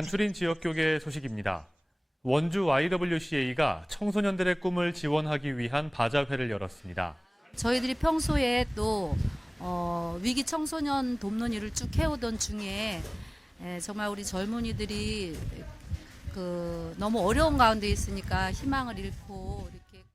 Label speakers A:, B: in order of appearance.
A: 간추린 지역교계 소식입니다. 원주 YWCA가 청소년들의 꿈을 지원하기 위한 바자회를 열었습니다.
B: 저희들이 평소에 또 어, 위기 청소년 돕는 일을 쭉 해오던 중에 에, 정말 우리 젊은이들이 그 너무 어려운 가운데 있으니까 희망을 잃고 이렇게.